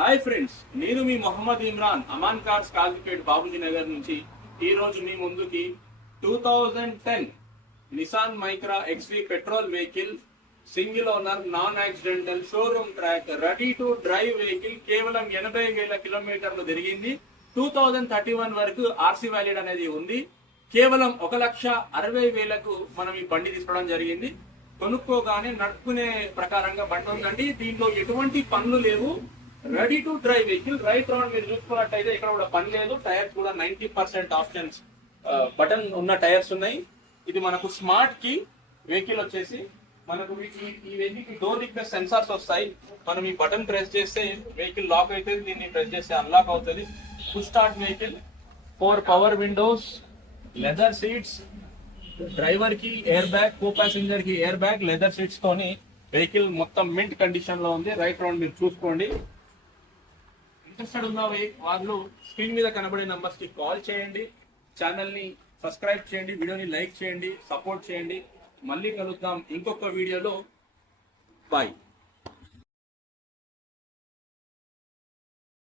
Hi friends, నేను మీ Mohammed Imran Aman cars కాల్పిపేట్ Babuji Nagar నుంచి ఈ రోజు మీ ముందుకి 2010 Nissan Micra XV petrol vehicle single owner non accidental showroom track ready to drive vehicle కేవలం 80,000 కిలోమీటర్లు తిరిగింది. 2031 వరకు ఆర్సీ వ్యాలిడ్ అనేది ఉంది. కేవలం 1,60,000కు మనం ఈ బండి తీసుకోవడం జరిగింది. కొనుక్కోగానే నడుపుకునే ప్రకారంగా బండి ఉందండి. దీంట్లో ఎటువంటి పనులు లేవు. Ready to drive vehicle. Right round మీరు చూసుకున్నట్టయితే ఇక్కడ కూడా పని లేదు. టైర్స్ కూడా 90% ఆప్షన్స్ బటన్ ఉన్న టైర్స్ ఉన్నాయి. ఇది మనకు స్మార్ట్ కి వెహికల్ వచ్చేసి మనకు ఈ వెహికల్ డోర్ దగ్గర సెన్సార్స్ వస్తాయి. మనం ఈ బటన్ ప్రెస్ చేస్తే వెహికల్ లాక్ అవుతుంది. దీన్ని ప్రెస్ చేస్తే అన్లాక్ అవుతుంది. Push start vehicle, 4 power Windows, leather seats, driver కి ఎయిర్ బ్యాగ్, కో ప్యాసింజర్ కి ఎయిర్ బ్యాగ్, లెదర్ సీట్స్ తోని వెహికల్ మొత్తం మింట్ కండిషన్ లో ఉంది. రైట్ రౌండ్ మీరు చూసుకోండి. ఇంట్రెస్టెడ్ ఉన్న వాళ్ళు స్క్రీన్ మీద కనబడే నంబర్స్ కి కాల్ చేయండి. ఛానల్ ని సబ్స్క్రైబ్ చేయండి, వీడియోని లైక్ చేయండి, సపోర్ట్ చేయండి. మళ్ళీ కలుద్దాం ఇంకొక వీడియోలో. బాయ్.